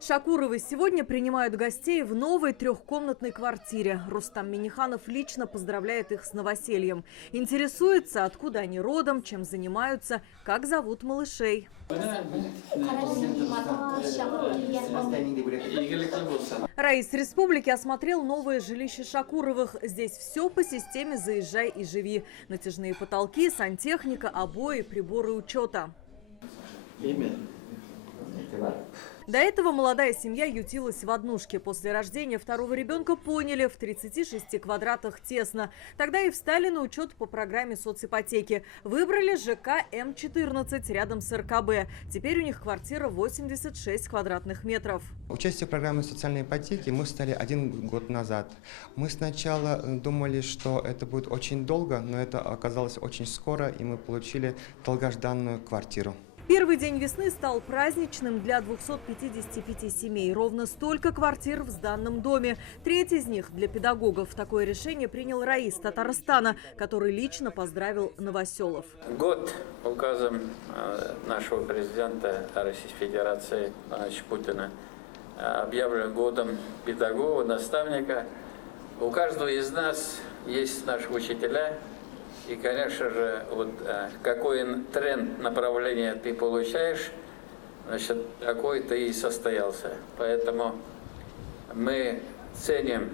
Шакуровы сегодня принимают гостей в новой трехкомнатной квартире. Рустам Минниханов лично поздравляет их с новосельем. Интересуется, откуда они родом, чем занимаются, как зовут малышей. Раис республики осмотрел новое жилище Шакуровых. Здесь все по системе «Заезжай и живи». Натяжные потолки, сантехника, обои, приборы учета. До этого молодая семья ютилась в однушке. После рождения второго ребенка поняли, в 36 квадратах тесно. Тогда и встали на учет по программе соципотеки. Выбрали ЖК М14 рядом с РКБ. Теперь у них квартира 86 квадратных метров. Участие в программе социальной ипотеки мы стали 1 год назад. Мы сначала думали, что это будет очень долго, но это оказалось очень скоро, и мы получили долгожданную квартиру. Первый день весны стал праздничным для 255 семей. Ровно столько квартир в сданном доме. Треть из них для педагогов. Такое решение принял Раис Татарстана, который лично поздравил новоселов. Год указом нашего президента Российской Федерации Путина объявлен годом педагога, наставника. У каждого из нас есть наши учителя. И, конечно же, вот какой тренд, направление ты получаешь, значит, такой ты и состоялся. Поэтому мы ценим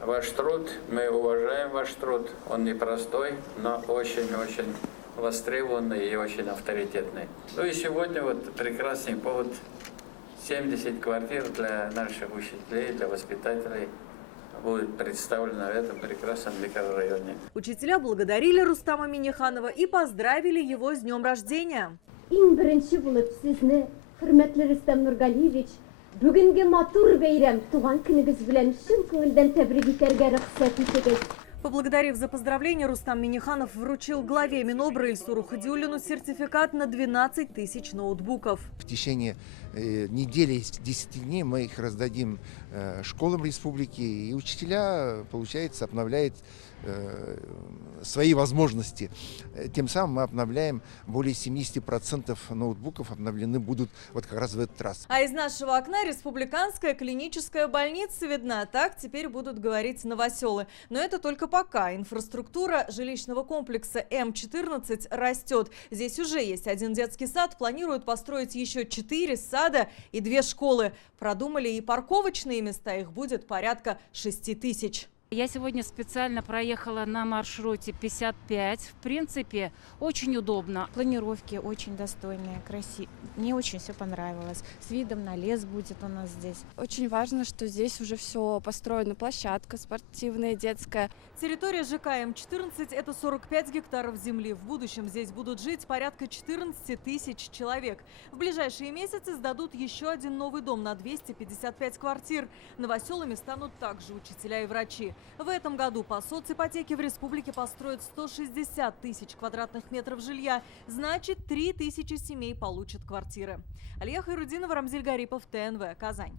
ваш труд, мы уважаем ваш труд. Он непростой, но очень-очень востребованный и очень авторитетный. Ну и сегодня вот прекрасный повод: 70 квартир для наших учителей, для воспитателей будет представлено в этом прекрасном микрорайоне. Учителя благодарили Рустама Минниханова и поздравили его с днем рождения. Поблагодарив за поздравление, Рустам Минниханов вручил главе Минобра Ильсуру Хадиуллину сертификат на 12 тысяч ноутбуков. В течение недели, 10 дней мы их раздадим школам республики, и учителя, получается, обновляют свои возможности. Тем самым мы обновляем более 70% ноутбуков, обновлены будут вот как раз в этот раз. А из нашего окна республиканская клиническая больница видна. Так теперь будут говорить новоселы. Но это только пока. Инфраструктура жилищного комплекса М14 растет. Здесь уже есть 1 детский сад. Планируют построить еще 4 сада и 2 школы. Продумали и парковочные места. Их будет порядка 6 тысяч. Я сегодня специально проехала на маршруте 55. В принципе, очень удобно. Планировки очень достойные, красивые. Мне очень все понравилось. С видом на лес будет у нас здесь. Очень важно, что здесь уже все построено. Площадка спортивная, детская. Территория ЖК М14 – это 45 гектаров земли. В будущем здесь будут жить порядка 14 тысяч человек. В ближайшие месяцы сдадут еще 1 новый дом на 255 квартир. Новоселами станут также учителя и врачи. В этом году по соципотеке в республике построят 160 тысяч квадратных метров жилья. Значит, 3 тысячи семей получат квартиры. Алия Хайрудинова, Рамзиль Гарипов, ТНВ, Казань.